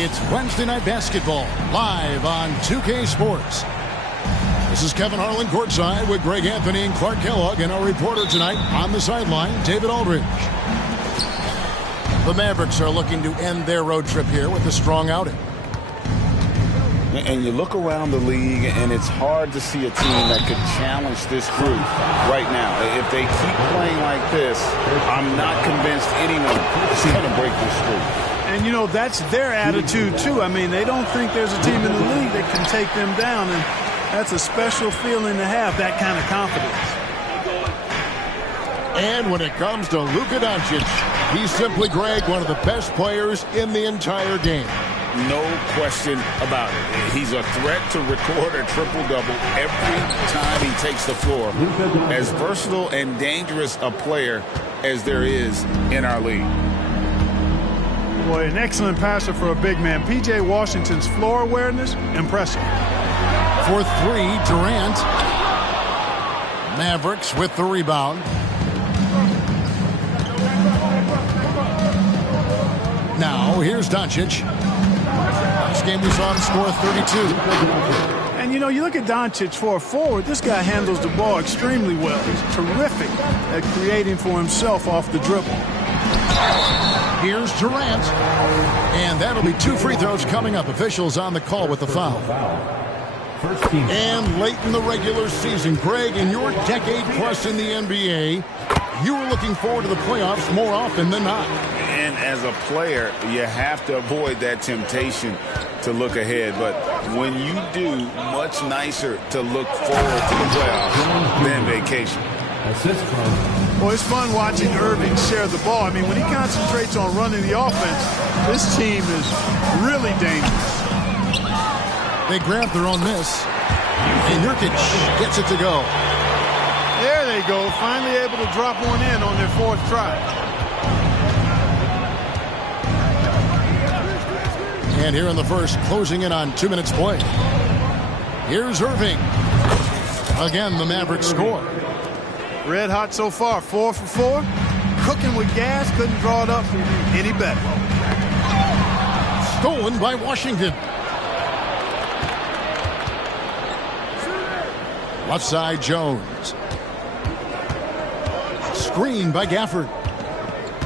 It's Wednesday Night Basketball, live on 2K Sports. This is Kevin Harlan courtside with Greg Anthony and Clark Kellogg, and our reporter tonight on the sideline, David Aldridge. The Mavericks are looking to end their road trip here with a strong outing. And you look around the league, and it's hard to see a team that could challenge this group right now. If they keep playing like this, I'm not convinced anyone is going to break this streak. And, you know, that's their attitude, too. I mean, they don't think there's a team in the league that can take them down, and that's a special feeling to have, that kind of confidence. And when it comes to Luka Doncic, he's simply, Greg, one of the best players in the entire game. No question about it. He's a threat to record a triple-double every time he takes the floor. As versatile and dangerous a player as there is in our league. Boy, an excellent passer for a big man. P.J. Washington's floor awareness, impressive. For three, Durant. Mavericks with the rebound. Now, here's Doncic. Last game we saw him score 32. And, you know, you look at Doncic for a forward, this guy handles the ball extremely well. He's terrific at creating for himself off the dribble. Here's Durant. And that'll be 2 free throws coming up. Officials on the call with the foul. And late in the regular season, Greg, in your decade plus in the NBA, you were looking forward to the playoffs more often than not. And as a player, you have to avoid that temptation to look ahead. But when you do, much nicer to look forward to the playoffs than vacation. Well, it's fun watching Irving share the ball. I mean, when he concentrates on running the offense, this team is really dangerous. They grab their own miss. And Nurkic gets it to go. There they go. Finally able to drop one in on their 4th try. And here in the first, closing in on 2 minutes play. Here's Irving. Again, the Mavericks score. Red hot so far, 4 for 4. Cooking with gas, couldn't draw it up any better. Stolen by Washington. Left side, Jones. Screen by Gafford.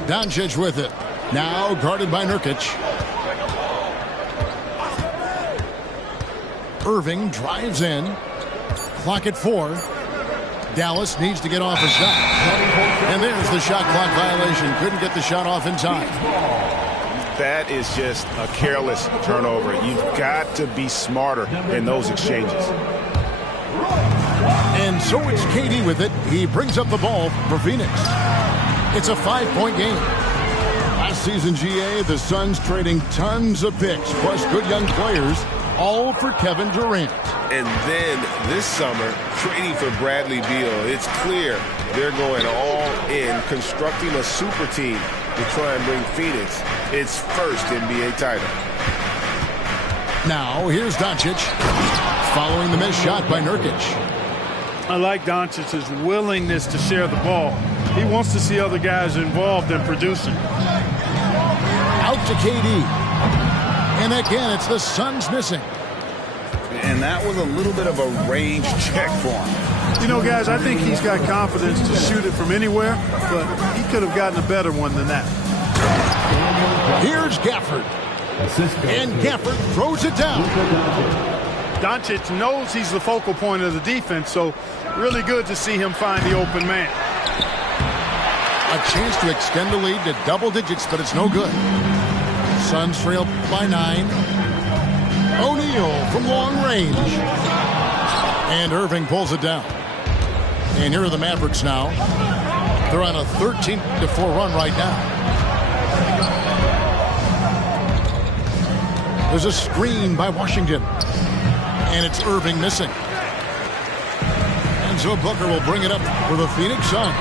Doncic with it. Now guarded by Nurkic. Irving drives in. Clock at 4. Dallas needs to get off a shot. And there's the shot clock violation. Couldn't get the shot off in time. That is just a careless turnover. You've got to be smarter in those exchanges. And so it's KD with it. He brings up the ball for Phoenix. It's a 5-point game. Last season, GA, the Suns trading tons of picks, plus good young players, all for Kevin Durant. And then this summer, trading for Bradley Beal. It's clear they're going all in, constructing a super team to try and bring Phoenix its first NBA title. Now, here's Doncic, following the missed shot by Nurkic. I like Doncic's willingness to share the ball. He wants to see other guys involved in producing. Out to KD. And again, it's the Suns missing. And that was a little bit of a range check for him. You know, guys, I think he's got confidence to shoot it from anywhere, but he could have gotten a better one than that. Here's Gafford. And Gafford throws it down. Doncic knows he's the focal point of the defense, so really good to see him find the open man. A chance to extend the lead to double digits, but it's no good. Suns trail by 9. O'Neal from long range. And Irving pulls it down. And here are the Mavericks now. They're on a 13-4 run right now. There's a screen by Washington. And it's Irving missing. And so Booker will bring it up for the Phoenix Suns.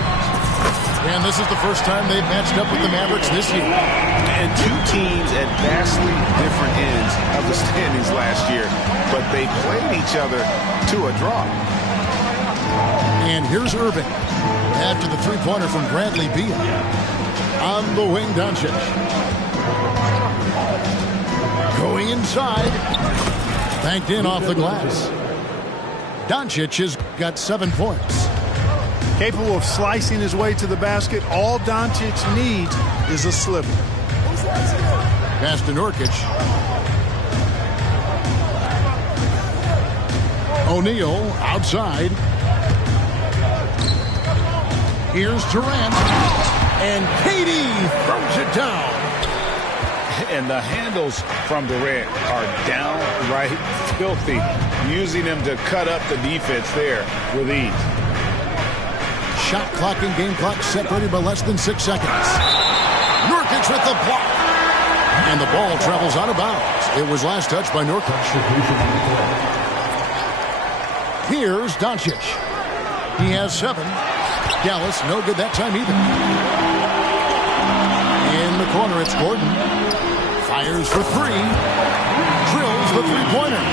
And this is the first time they've matched up with the Mavericks this year. And 2 teams at vastly different ends of the standings last year, but they played each other to a draw. And here's Irving after the three-pointer from Bradley Beal. On the wing, Doncic. Going inside. Banked in off the glass. Doncic has got 7 points. Capable of slicing his way to the basket. All Doncic needs is a sliver. Pass to Nurkic. O'Neal outside. Here's Durant. And KD throws it down. And the handles from Durant are downright filthy, using them to cut up the defense there with ease. Shot clock and game clock separated by less than 6 seconds. Nurkic with the block. And the ball travels out of bounds. It was last touched by Nurkic. Here's Doncic. He has 7. Dallas, no good that time either. In the corner, it's Gordon. Fires for 3. Drills the three-pointer.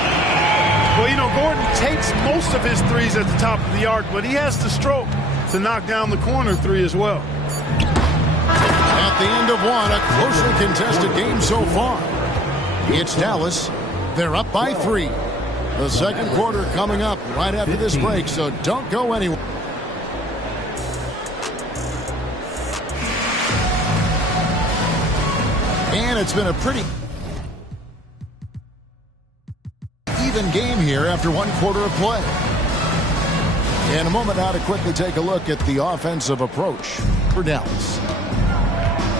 Well, you know, Gordon takes most of his threes at the top of the arc, but he has the stroke to knock down the corner 3 as well. At the end of one, a closely contested game so far. It's Dallas. They're up by 3. The second quarter coming up right after this break, so don't go anywhere. And it's been a pretty even game here after 1 quarter of play. In a moment now to quickly take a look at the offensive approach for Dallas.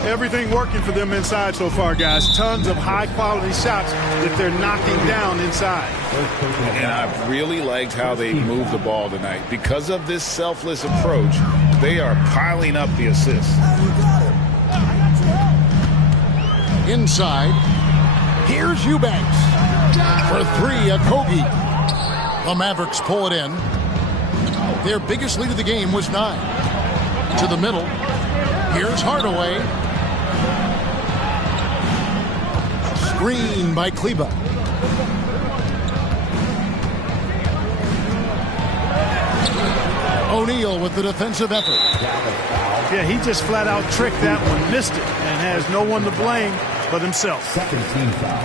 Everything working for them inside so far, guys. Tons of high-quality shots that they're knocking down inside. And I've really liked how they moved the ball tonight. Because of this selfless approach, they are piling up the assists. Inside, here's Eubanks. For 3, Okogie. The Mavericks pull it in. Their biggest lead of the game was 9. To the middle. Here's Hardaway. Screen by Kleba. O'Neal with the defensive effort. Yeah, he just flat out tricked that one, missed it, and has no one to blame but himself.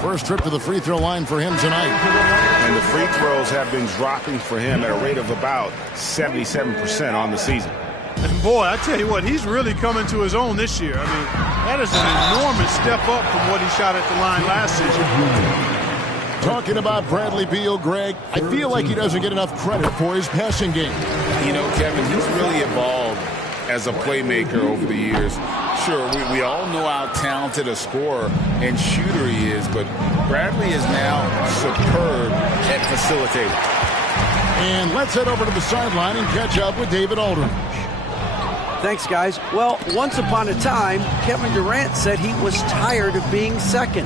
First trip to the free throw line for him tonight. And the free throws have been dropping for him at a rate of about 77% on the season. And boy, I tell you what, he's really coming to his own this year. I mean, that is an enormous step up from what he shot at the line last season. Talking about Bradley Beal, Greg, I feel like he doesn't get enough credit for his passing game. You know, Kevin, he's really evolved as a playmaker over the years. Sure, we all know how talented a scorer and shooter he is, but Bradley is now superb at facilitating. And let's head over to the sideline and catch up with David Aldridge. Thanks, guys. Well, once upon a time, Kevin Durant said he was tired of being second.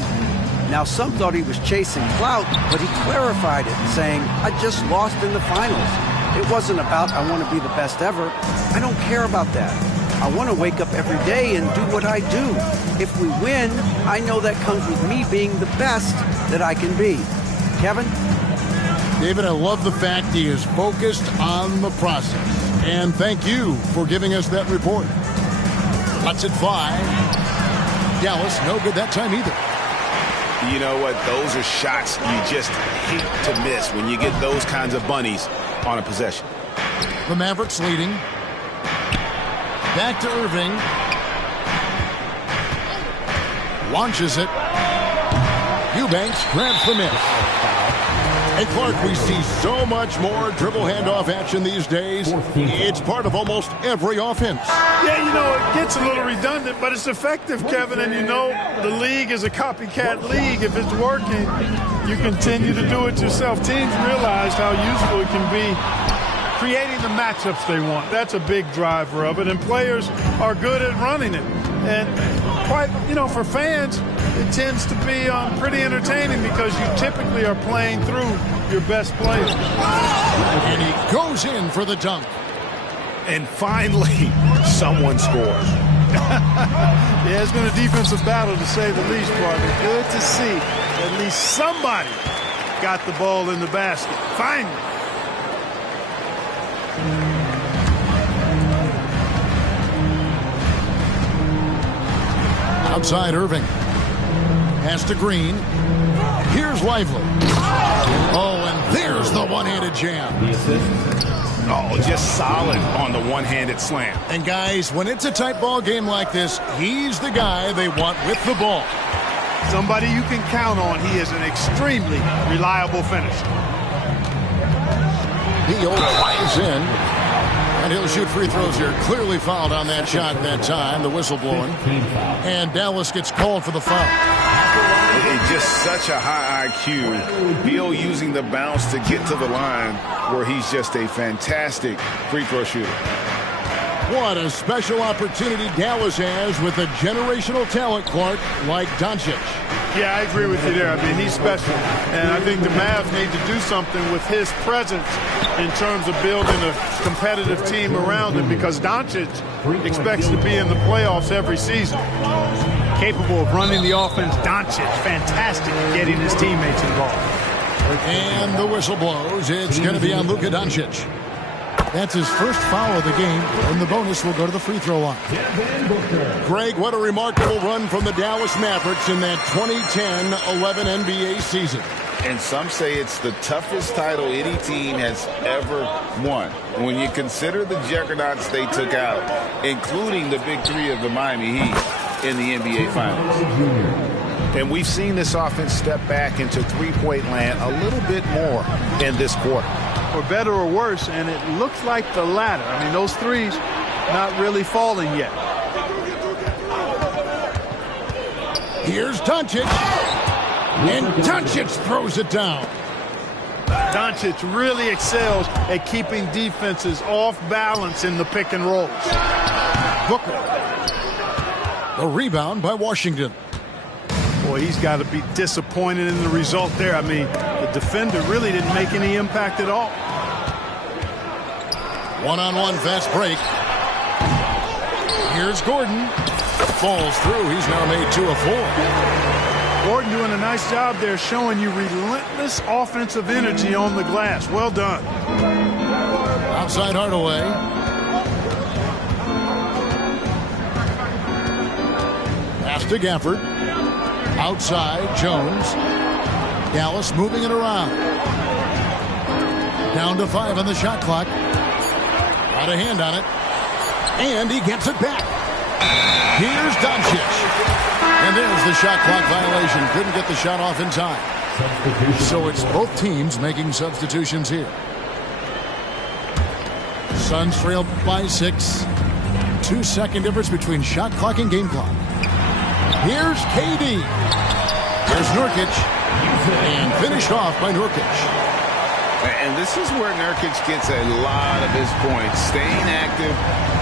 Now, some thought he was chasing clout, but he clarified it, saying, I just lost in the finals. It wasn't about I want to be the best ever. I don't care about that. I want to wake up every day and do what I do. If we win, I know that comes with me being the best that I can be. Kevin? David, I love the fact he is focused on the process. And thank you for giving us that report. Lets it fly. Dallas, no good that time either. You know what? Those are shots you just hate to miss when you get those kinds of bunnies on a possession. The Mavericks leading. Back to Irving. Launches it. Eubanks grabs the miss. Hey, Clark, we see so much more dribble handoff action these days. It's part of almost every offense. Yeah, you know, it gets a little redundant, but it's effective, Kevin. And you know, the league is a copycat league. If it's working, you continue to do it yourself. Teams realize how useful it can be creating the matchups they want. That's a big driver of it. And players are good at running it. And quite, you know, for fans, it tends to be pretty entertaining because you typically are playing through your best players. And he goes in for the dunk. And finally, someone scores. Yeah, it's been a defensive battle to say the least, partner. Good to see at least somebody got the ball in the basket. Finally. Outside Irving. Pass to Green. Here's Lively. Oh, and there's the one-handed jam. Oh, just solid on the one-handed slam. And guys, when it's a tight ball game like this, he's the guy they want with the ball. Somebody you can count on. He is an extremely reliable finisher. Beal flies in, and he'll shoot free throws here. Clearly fouled on that shot that time, the whistle blowing. And Dallas gets called for the foul. It's just such a high IQ. Beal using the bounce to get to the line where he's just a fantastic free throw shooter. What a special opportunity Dallas has with a generational talent, Clark, like Doncic. Yeah, I agree with you there. I mean, he's special. And I think the Mavs need to do something with his presence in terms of building a competitive team around him, because Doncic expects to be in the playoffs every season. Capable of running the offense, Doncic, fantastic at getting his teammates involved. And the whistle blows. It's going to be on Luka Doncic. That's his first foul of the game, and the bonus will go to the free throw line. Greg, what a remarkable run from the Dallas Mavericks in that 2010-11 NBA season. And some say it's the toughest title any team has ever won. When you consider the juggernauts they took out, including the big three of the Miami Heat in the NBA Finals. And we've seen this offense step back into three-point land a little bit more in this quarter. For better or worse, and it looks like the latter. I mean, those threes not really falling yet. Here's Doncic. And Doncic throws it down. Doncic really excels at keeping defenses off balance in the pick and rolls. Booker. The rebound by Washington. Boy, he's got to be disappointed in the result there. I mean, the defender really didn't make any impact at all. One-on-one fast break. Here's Gordon. Falls through. He's now made 2 of 4. Gordon doing a nice job there, showing you relentless offensive energy on the glass. Well done. Outside Hardaway. Pass to Gafford. Outside, Jones. Dallas moving it around. Down to 5 on the shot clock. Got a hand on it. And he gets it back. Here's Doncic. And there's the shot clock violation. Couldn't get the shot off in time. So it's both teams making substitutions here. Suns trail by 6. 2-second difference between shot clock and game clock. Here's KD. There's Nurkic. And finished off by Nurkic. And this is where Nurkic gets a lot of his points, staying active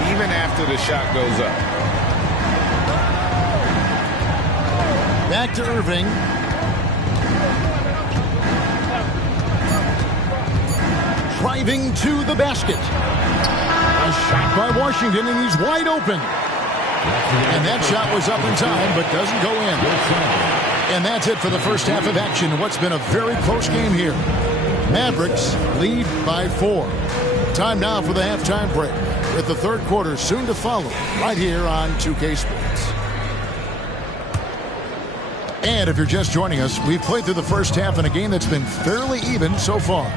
even after the shot goes up. Back to Irving. Driving to the basket. A shot by Washington, and he's wide open. And that shot was up in time, but doesn't go in. And that's it for the first half of action. What's been a very close game here. Mavericks lead by 4. Time now for the halftime break, with the third quarter soon to follow right here on 2K Sports. And if you're just joining us, we've played through the first half in a game that's been fairly even so far.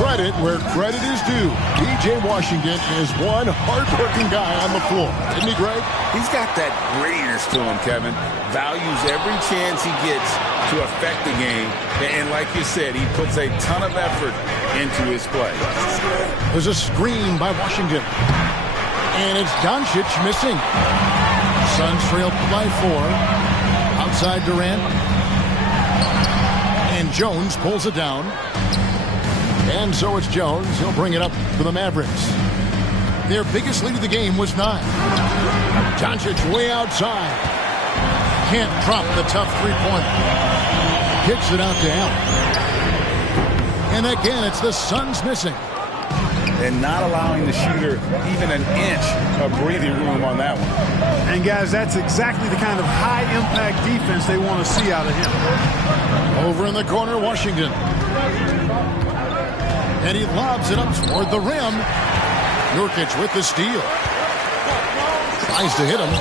Credit where credit is due. P.J. Washington is one hard-working guy on the floor. Isn't he, Greg? He's got that grittiness to him, Kevin. Values every chance he gets to affect the game. And like you said, he puts a ton of effort into his play. There's a screen by Washington. And it's Doncic missing. Suns trail by 4. Outside Durant. And Jones pulls it down. And so it's Jones. He'll bring it up for the Mavericks. Their biggest lead of the game was 9. Doncic way outside. Can't drop the tough three-pointer. Kicks it out to Allen. And again, it's the Suns missing. And not allowing the shooter even an inch of breathing room on that one. And, guys, that's exactly the kind of high-impact defense they want to see out of him. Over in the corner, Washington. And he lobs it up toward the rim. Nurkic with the steal. Tries to hit him.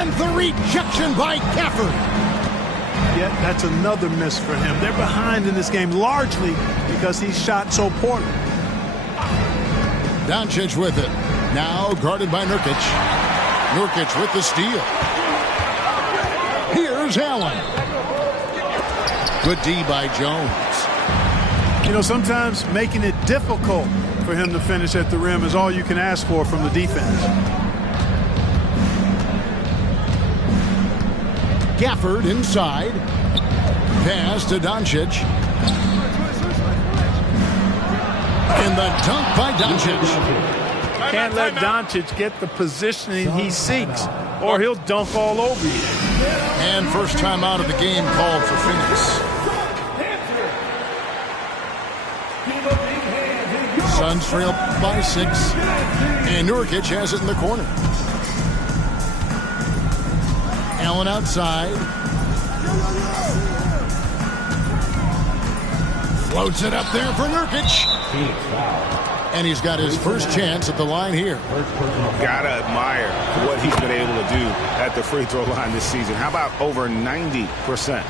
And the rejection by Gafford. Yet that's another miss for him. They're behind in this game largely because he shot so poorly. Doncic with it. Now guarded by Nurkic. Nurkic with the steal. Here's Allen. Good D by Jones. You know, sometimes making it difficult for him to finish at the rim is all you can ask for from the defense. Gafford inside. Pass to Doncic. And the dunk by Doncic. Can't let Doncic get the positioning he seeks, or he'll dunk all over you. And first time out of the game called for Phoenix. Suns trail by 6. And Nurkic has it in the corner. Allen outside. Floats it up there for Nurkic. And he's got his first chance at the line here. Gotta admire what he's been able to do at the free throw line this season. How about over 90%?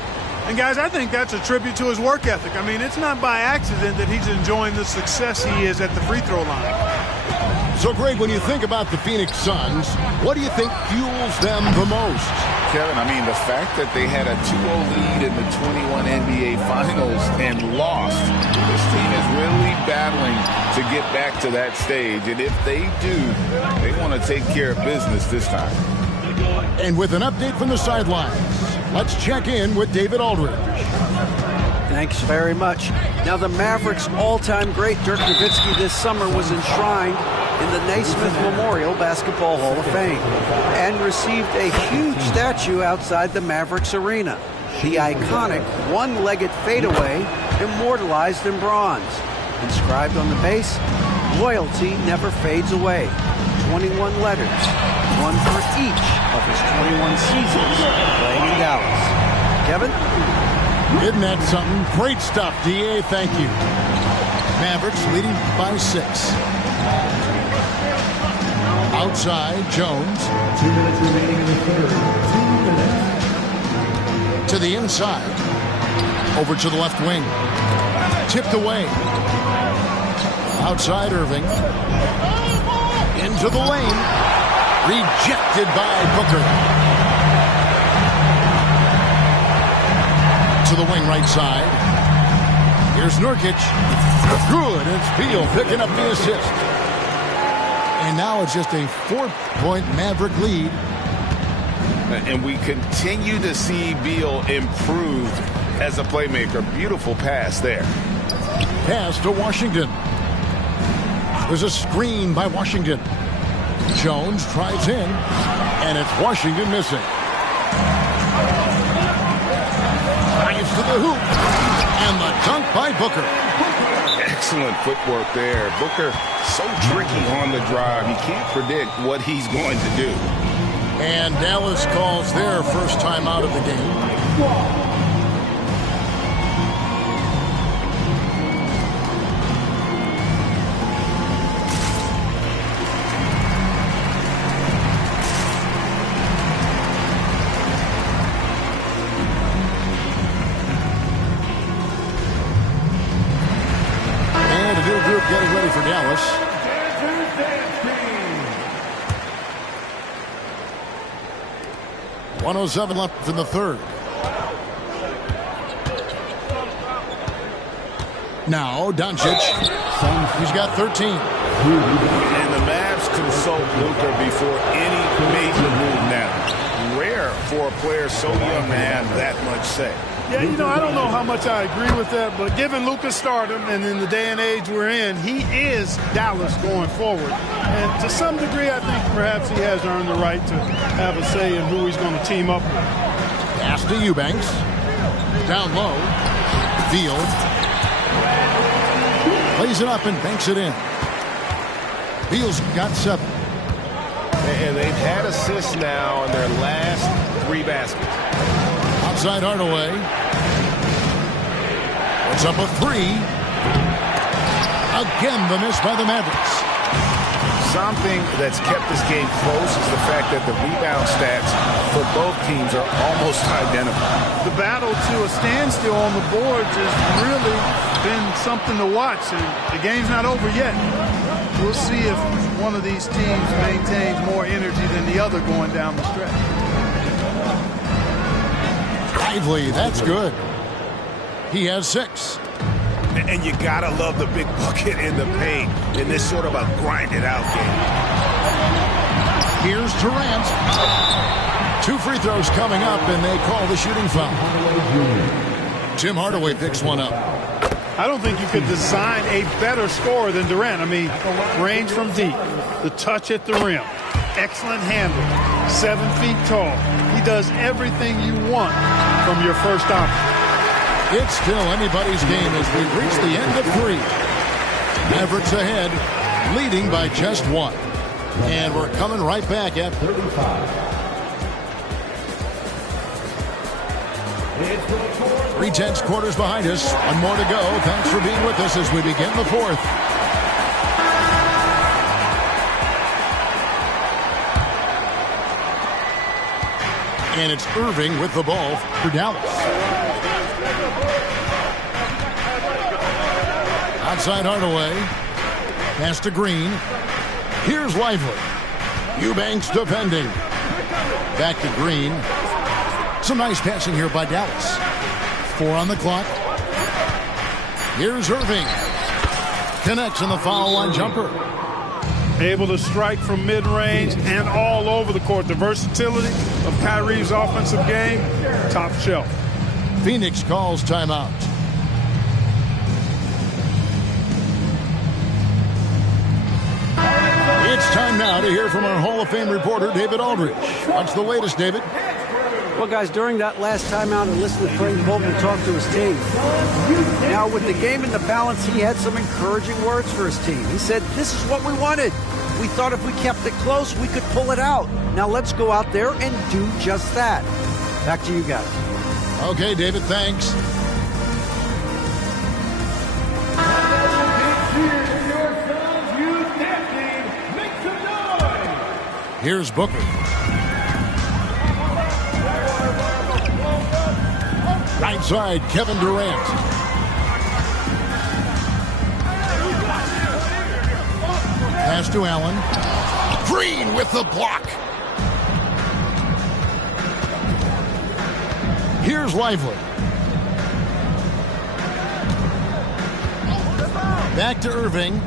And guys, I think that's a tribute to his work ethic. I mean, it's not by accident that he's enjoying the success he is at the free throw line. So, Greg, when you think about the Phoenix Suns, what do you think fuels them the most? Kevin, I mean, the fact that they had a 2-0 lead in the 21 NBA Finals and lost, this team is really battling to get back to that stage. And if they do, they want to take care of business this time. And with an update from the sidelines, let's check in with David Aldridge. Thanks very much. Now, the Mavericks' all-time great Dirk Nowitzki this summer was enshrined in the Naismith Memorial Basketball Hall of Fame and received a huge statue outside the Mavericks arena. The iconic one-legged fadeaway immortalized in bronze. Inscribed on the base, loyalty never fades away. 21 letters, one for each of his 21 seasons playing in Dallas. Kevin? Isn't that something? Great stuff, D.A. Thank you. Mavericks leading by 6. Outside, Jones. 2 minutes remaining in the third. 2 minutes. To the inside. Over to the left wing. Tipped away. Outside, Irving. Into the lane. Rejected by Booker. To the wing right side. Here's Nurkic. Good. It's Beal picking up the assist. And now it's just a 4-point Maverick lead. And we continue to see Beal improved as a playmaker. Beautiful pass there. Pass to Washington. There's a screen by Washington. Jones tries in, and it's Washington missing. To the hoop, and the dunk by Booker. Excellent footwork there. Booker so tricky on the drive. You can't predict what he's going to do. And Dallas calls their first time out of the game. Getting ready for Dallas. 1:07 left in the third. Now Doncic. He's got 13. And the Mavs consult Luka before any major move now. Rare for a player so young to have that much say. Yeah, you know, I don't know how much I agree with that, but given Luka's stardom and in the day and age we're in, he is Dallas going forward. And to some degree, I think perhaps he has earned the right to have a say in who he's going to team up with. Pass to Eubanks. Down low. Beal. Plays it up and banks it in. Beal's got 7. And they've had assists now in their last 3 baskets. Outside Hardaway. Puts up a 3. Again, the miss by the Mavericks. Something that's kept this game close is the fact that the rebound stats for both teams are almost identical. The battle to a standstill on the boards has really been something to watch, and the game's not over yet. We'll see if one of these teams maintains more energy than the other going down the stretch. Lively, that's good. He has 6. And you gotta love the big bucket in the paint in this sort of a grinded-out game. Here's Durant. 2 free throws coming up, and they call the shooting foul. Tim Hardaway picks one up. I don't think you could design a better scorer than Durant. I mean, range from deep, the touch at the rim, excellent handle, 7 feet tall. He does everything you want from your first option. It's still anybody's game as we reach the end of 3. Mavericks ahead, leading by just 1. And we're coming right back at 35. 3/10 quarters behind us. 1 more to go. Thanks for being with us as we begin the 4th. And it's Irving with the ball for Dallas. Outside Hardaway. Pass to Green. Here's Lively. Eubanks defending. Back to Green. Some nice passing here by Dallas. 4 on the clock. Here's Irving. Connects on the foul line jumper. Able to strike from mid-range and all over the court. The versatility of Kyrie's offensive game, top shelf. Phoenix calls timeout. It's time now to hear from our Hall of Fame reporter, David Aldridge. What's the latest, David? Well, guys, during that last timeout, I listened to Frank Vogel talk to his team. Now, with the game in the balance, he had some encouraging words for his team. He said, this is what we wanted. We thought if we kept it close, we could pull it out. Now let's go out there and do just that. Back to you guys. Okay, David, thanks. Here's Booker. Right side, Kevin Durant. Pass to Allen. Green with the block. Here's Lively. Back to Irving.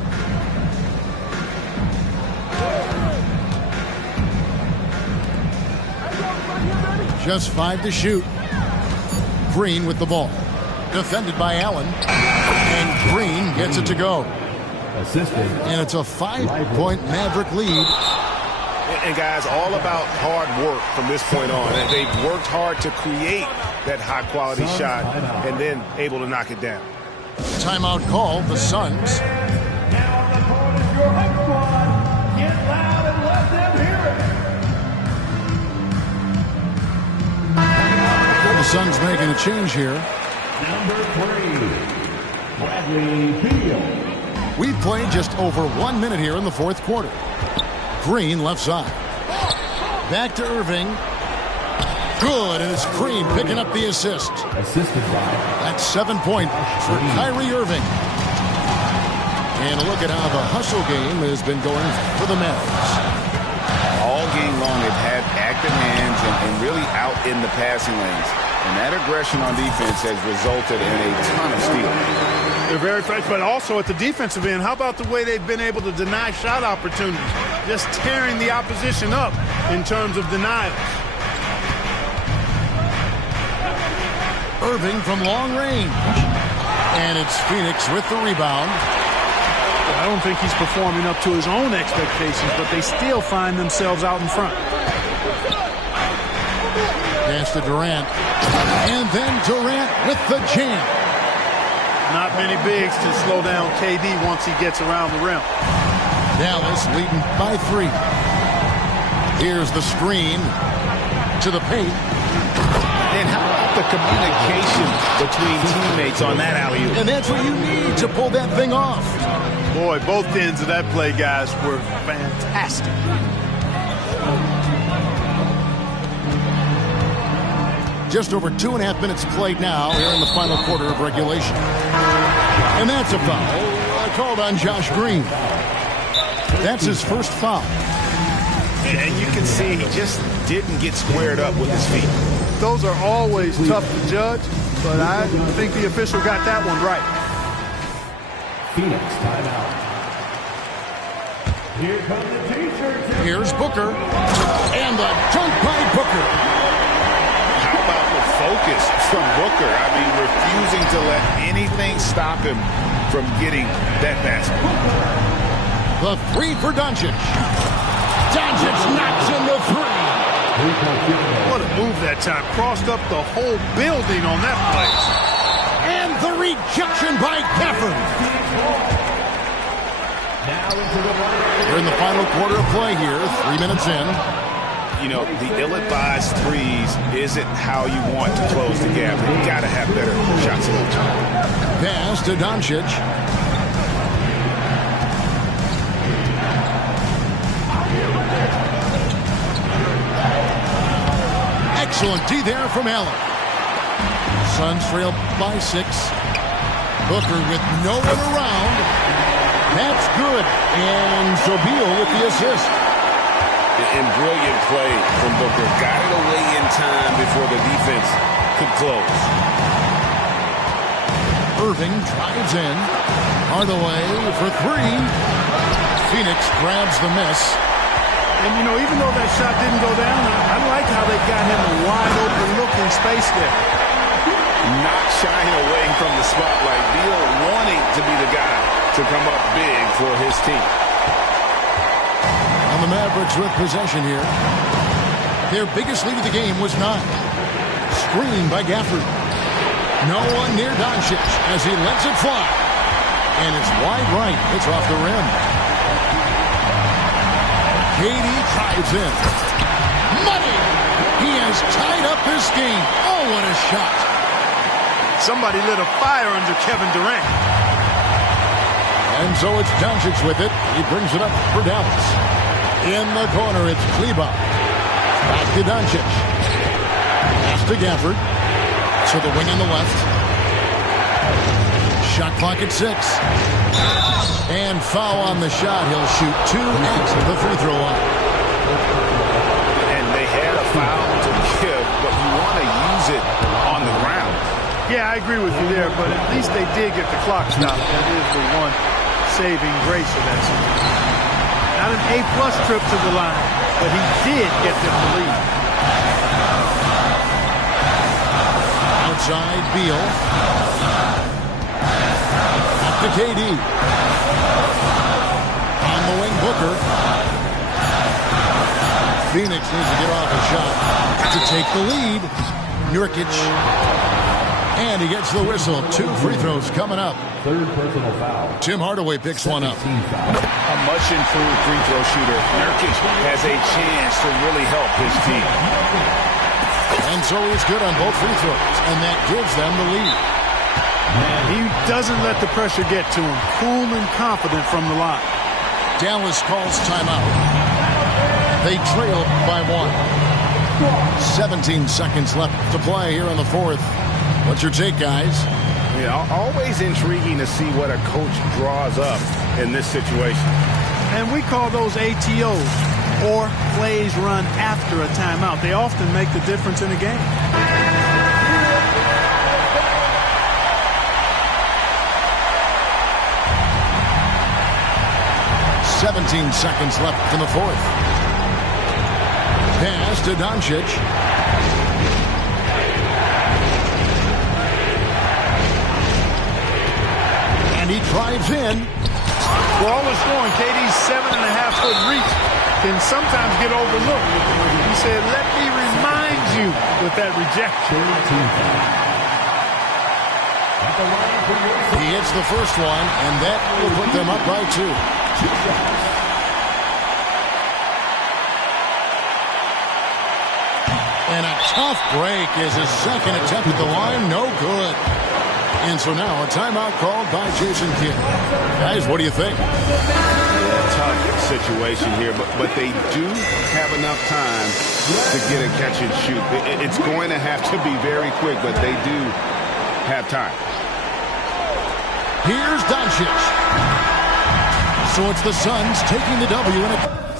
Just 5 to shoot. Green with the ball. Defended by Allen. And Green gets it to go. Assisted. And it's a 5-point Maverick lead. And guys, all about hard work from this point on. And they've worked hard to create that high-quality shot and then able to knock it down. Timeout call, the Suns. Now the call is your home squad. Get loud and let them hear it. The Suns making a change here. Number 3, Bradley Beal. We've played just over 1 minute here in the 4th quarter. Green left side. Back to Irving. Good, and it's Green picking up the assist. Assisted by. That's 7 points for Kyrie Irving. And look at how the hustle game has been going for the Mavericks. All game long, they've had active hands and really out in the passing lanes. And that aggression on defense has resulted in a ton of steals. They're very fresh, but also at the defensive end, how about the way they've been able to deny shot opportunities? Just tearing the opposition up in terms of denials. Irving from long range. And it's Phoenix with the rebound. I don't think he's performing up to his own expectations, but they still find themselves out in front. Pass to Durant. And then Durant with the jam. Not many bigs to slow down KD once he gets around the rim. Dallas leading by 3. Here's the screen to the paint. And how about the communication between teammates on that alley-oop? And that's what you need to pull that thing off. Boy, both ends of that play, guys, were fantastic. just over 2.5 minutes played now here in the final quarter of regulation. And that's a foul called on Josh Green. That's his first foul. And you can see he just didn't get squared up with his feet. Those are always tough to judge, but I think the official got that one right. Phoenix timeout. Here come the T-shirts. Here's Booker. And the dunk by Booker. How about the focus from Booker? I mean, refusing to let anything stop him from getting that basket. The three for Doncic. Doncic knocks in the three. What a move that time. Crossed up the whole building on that play. And the rejection by Gafford. We're in the final quarter of play here, 3 minutes in. You know, the ill-advised threes isn't how you want to close the gap. You got to have better shot selection. Pass to Doncic. Excellent D there from Allen. Suns trail by 6. Booker with no one around. That's good. And Sobeal with the assist. And brilliant play from Booker. Got it away in time before the defense could close. Irving drives in. Hardaway for 3. Phoenix grabs the miss. And, you know, even though that shot didn't go down, I like how they got him a wide-open look in space there. Not shying away from the spotlight. Beal wanting to be the guy to come up big for his team. And the Mavericks with possession here. Their biggest lead of the game was 9. Screen by Gafford. No one near Doncic as he lets it fly. And it's wide right. It's off the rim. KD drives in. Money! He has tied up this game. Oh, what a shot. Somebody lit a fire under Kevin Durant. And so it's Doncic with it. He brings it up for Dallas. In the corner, it's Kleber. Back to Doncic. Pass to Gafford. To the wing on the left. Shot clock at 6. And foul on the shot. He'll shoot 2 at the free throw line. And they had a foul to give, but you want to use it on the ground. Yeah, I agree with you there, but at least they did get the clock stopped. That is the one saving grace of that situation. Not an A-plus trip to the line, but he did get them the lead. Outside Beal. Up to KD. On the wing, Booker. Phoenix needs to get off a shot to take the lead. Nurkic. And he gets the whistle. 2 free throws coming up. Third personal foul. Tim Hardaway picks one up. A much improved free throw shooter. Nurkic has a chance to really help his team. And so he's good on both free throws, and that gives them the lead. He doesn't let the pressure get to him. Cool and confident from the line. Dallas calls timeout. They trail by 1. 17 seconds left to play here in the fourth. What's your take, guys? Yeah, always intriguing to see what a coach draws up in this situation. And we call those ATOs, or plays run after a timeout. They often make the difference in a game. 17 seconds left in the fourth. Pass to Doncic. And he drives in. For all the scoring, KD's 7.5-foot reach can sometimes get overlooked. He said, let me remind you with that rejection. He hits the first one, and that will put them up by 2. And a tough break is his second attempt at the line. No good. And so now a timeout called by Jason Kidd. Guys, what do you think? Yeah, tough situation here, but they do have enough time to get a catch and shoot. It's going to have to be very quick, but they do have time. Here's Doncic. So it's the Suns taking the W in a